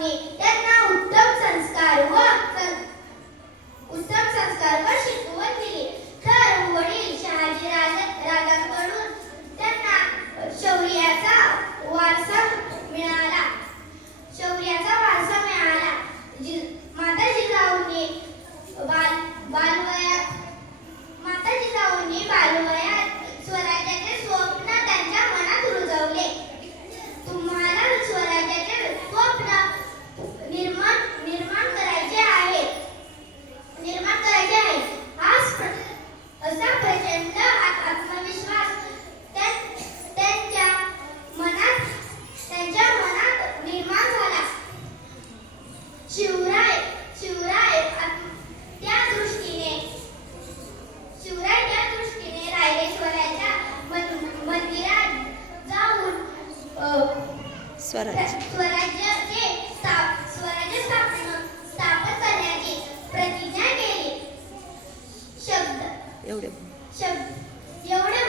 me. Shivray Shivray त्या दृष्टीने शिवराय त्या दृष्टीने रायरेश्वराच्या मंदिरात जाऊन स्वराज्य स्वराज्याचे स्थाप स्वराज्य स्थापन स्थापन करण्याची प्रतिज्ञा केली शब्द एवढे शब्द एवढे